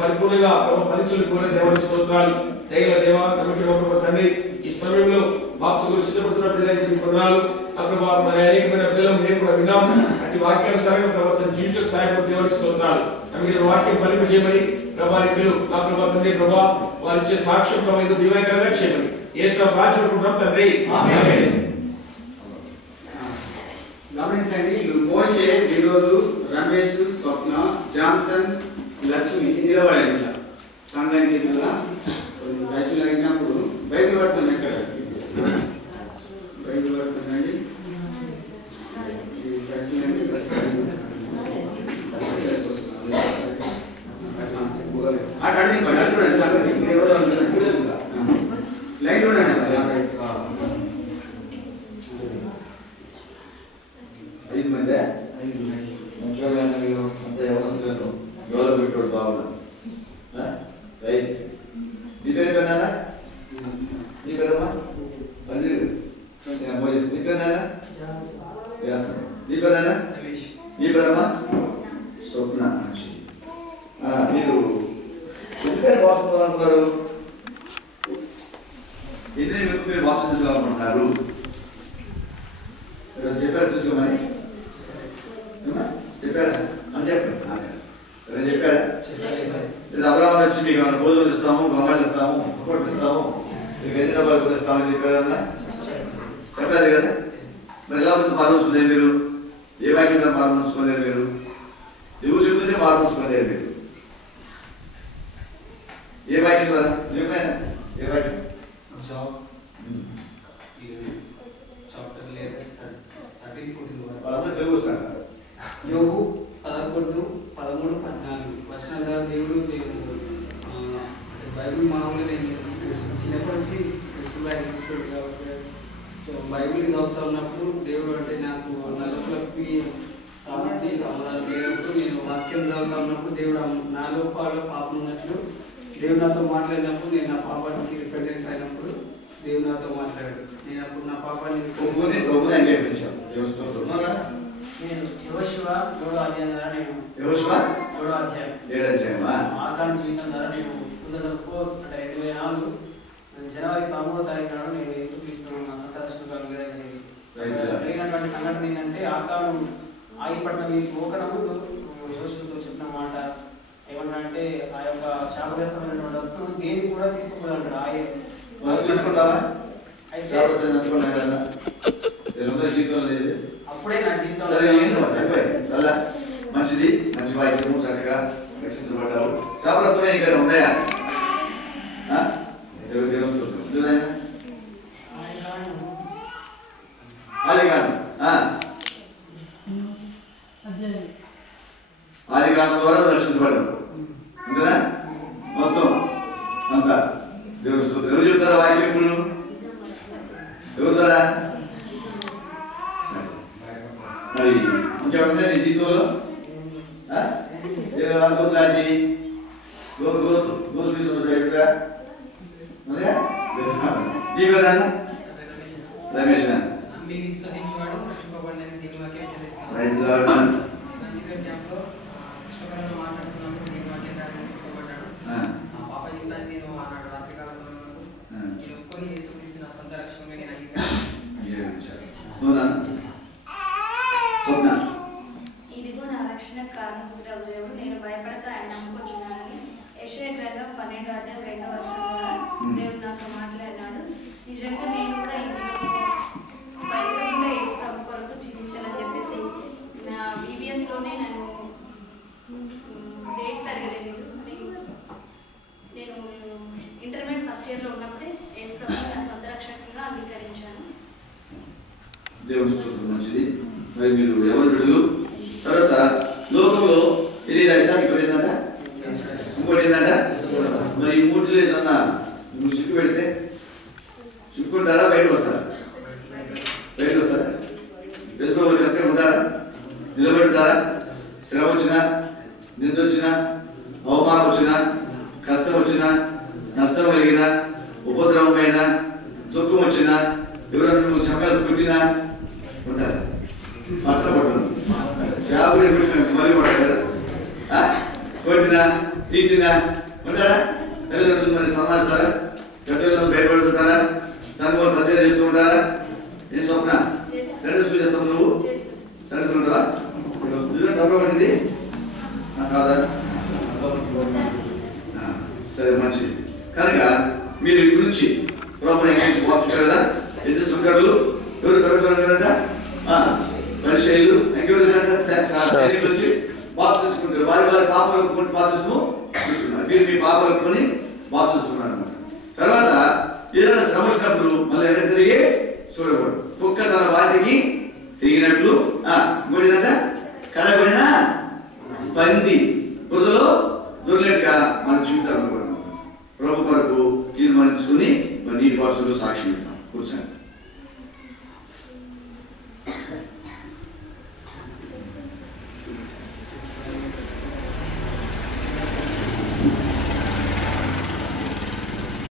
పరిపూర్ణంగా పరిచయం కోరే దేవుని స్తోత్రాలు. దయగల దేవా నమ్మకం తండ్రి ఈ సమయంలో బాప్సు గురించి సిద్ధపడుతున్న ప్రజలకు వందనాలు. ప్రభావ మరి అనేకమైన ప్రజలు మేము కూడా విన్నాం. అటు వాక్యానుసారంగా ప్రవర్తన జీవితం సహాయపడే దేవుని స్తోత్రాలు. మీరు వాక్యం ఫలింపజేయమని ప్రభాని పిలు నా ప్రభావ తండ్రి ప్రభావ వారు ఇచ్చే సాక్ష్యం ప్రభావ దీవెనకరంగా చేయమని యేసు ప్రార్థించుకుంటున్నాం తండ్రి. ఆమేన్. గమనించండి, మోషే, ఈరోజు రమేష్, స్వప్న, జాన్సన్, లక్ష్మి నిలబడారు. ఇలా సంఘానికి దశలు అయినప్పుడు బైబిల్ పడుతుంది. ఎక్కడ బైబిల్ పడుతుందండి అటు చూడండి సంగతి లైన్ చూడండి. 5 మంది మంచిగా మీరు అంత ఎవరు ఎవరో పెట్టాడు బాగున్నా రైట్. నీ పేరు కదా, నీ పేరమ్మా మోజెస్, నీ పేరు నాయన నీ పేరు నాయన, నీ పేరమ్మా స్వప్న. మంచి మీరు ఎందుకని బాప్టిజం అనుకున్నారు? ఎందుకు మీరు బాప్టిజం తీసుకోవాలనుకుంటున్నారు? చెప్పారు తీసుకోమని చెప్పారా అని చెప్పండి. చెప్పారా? లేదా అబ్రాహ్మణులు వచ్చి మీకు ఏమైనా భోజనం ఇస్తాము, గమ్మాలు ఇస్తాము, ఇంకోటి ఇస్తాము, మీకు ఎన్ని డబ్బాలు ఇస్తామని చెప్పారా? చెప్పలేదు కదా. మరి ఎలా మారుమూసుకునేది మీరు? ఏ వాక్యం మారుమూసుకునేది మీరు? ఎవరు చెబుతుంటే మారుమూసుకునేది మీరు? ఏ వాక్యం ద్వారా చెప్పారా? ఏ వాక్యం? వాళ్ళందరూ తెలుగు వస్తారు. యోగు 11, 13, 14 వచనాల ద్వారా దేవుడు బైబిల్ మామూలుగా నేను చిన్నప్పటి నుంచి కృష్ణుడు కాబట్టి బైబిల్ చదువుతా ఉన్నప్పుడు దేవుడు అంటే నాకు నలుగురికి శాంతి సమాధానం లేనప్పుడు నేను వాక్యం చదువుతా ఉన్నప్పుడు దేవుడు నాలో పాపం ఉన్నట్లు దేవుడు నాతో మాట్లాడినప్పుడు నేను నా పాపానికి రిపెంటెన్స్ అయినప్పుడు దేవుడు నాతో మాట్లాడాడు. నేను అప్పుడు నా పాపాన్ని నేను యెహోషువ 7వ అధ్యాయం ద్వారా నేను ఆకారం జీవితం ద్వారా నేను 2004 అంటే 2004 జనవరి 13వ తారీఖు నాడు నేను యేసుక్రీస్తు నా సొంత రక్షణ జరిగినటువంటి సంఘటన ఏంటంటే ఆకారం ఆగిపట్నం మీకు పోకడము యెహోషువతో చెప్పిన మాట ఏమన్నాడంటే ఆ యొక్క శాపగ్రస్తమైనటువంటి వస్తువు దేని కూడా తీసుకోకూడదు ఆయన అప్పుడే నా జీవితంలో మంచిది, మంచి వాక్యము, చక్కగా రక్షించబడ్డారు. శాపగ్రస్తమే ఇంకా ఉన్నాయా? ఆదికాండం ద్వారా రక్షించబడ్డారు అంతేనా? మొత్తం అంతా దేవుని స్తోత్రం. ఎవరు చెప్తారా వాక్యం? ఇప్పుడు ఎవరు ద్వారా? మరి ఇంకేమన్నా నీ జీవితంలో లాంటి రమేష్ ఇదిగో నా రక్షణ కారణభూతుడగు దేవుడు, నేను భయపడక ఆయన నమ్ముకొచ్చున్నానని యెషయా గ్రంథం 12వ అధ్యాయం 2వ వచనం ద్వారా దేవుడు నాతో మాట్లాడినాడు. నిజంగా నేను కూడా భయపడకుండా యేసు ప్రభు కొరకు జీవించాలని చెప్పేసి నా బీబీఎస్లోనే నన్ను డేట్ సరిగా తెలియదు. నేను ఇంటర్మీడియట్ ఫస్ట్ ఇయర్లో ఉన్నప్పుడే యేసు ప్రభు నా సొంత రక్షణగా అంగీకరించాను. దేవుని స్తోత్రం. మంచిది. మరి మీరు ఎవరు విడుదలు? తర్వాత లోకంలో శరీరాశానికి పడిందంట, ఇంకోటి ఏంటంట. మరి ఈ మూడు ఏదన్నా నువ్వు చిక్కు పెడితే చిక్కుంటారా? బయటకు వస్తారా? బయటకు వస్తారా? వెతుకోవాలి కనుక ఉంటారా? నిలబెడతారా? శ్రమ వచ్చినా, నింద వచ్చినా, అవమానం వచ్చినా, కష్టం వచ్చినా, నష్టం కలిగినా, ఉపద్రవమైన, దుఃఖం వచ్చినా, ఎవరైనా నువ్వు చక్కగా పుట్టినా ఉంటారా? పట్టణ పట్టణం జాబులు మళ్ళీ పడతారు కదా. కొట్టినా తీర్చిందా ఉంటారా? తల్లిదండ్రులు మరి సమాచారా? పెద్దలు భయపడుతుంటారా? సంఘంలో పరిచయం చేస్తూ ఉంటారా? ఏం స్వప్న సండే స్కూల్ చేస్తావు నువ్వు? సండే స్కూల్ ఉంటావా? నువ్వే తప్పబడింది కాదా? సరే మంచిది. కనుక మీరు ఇప్పటి నుంచి ప్రభుని వాక్యం కదా ఎద్దు సుంకరులు ఎవరు కలుగుతారంట పరిచయులు ఇంకెవరు నుంచి బాప్స్ తీసుకుంటారు. వారి పాపలు ఒప్పుకుంటూ బాప్తిస్ము తీసుకున్నారు. మీరు మీ పాపలు ఒప్పుకొని బాప్తిస్తున్నారు అన్నమాట. తర్వాత ఏదైనా శ్రమ వచ్చినప్పుడు మళ్ళీ ఎలా తిరిగి చూడకూడదు. కుక్క తన వాటికి తిరిగినట్లు ఇంకోటిదంట కడబడిన పంది బురదలో దొరికినట్టుగా మన జీవితాలు ప్రభు కొరకు తీర్మానించుకుని నీటి పాసులు సాక్షి కూర్చోండి.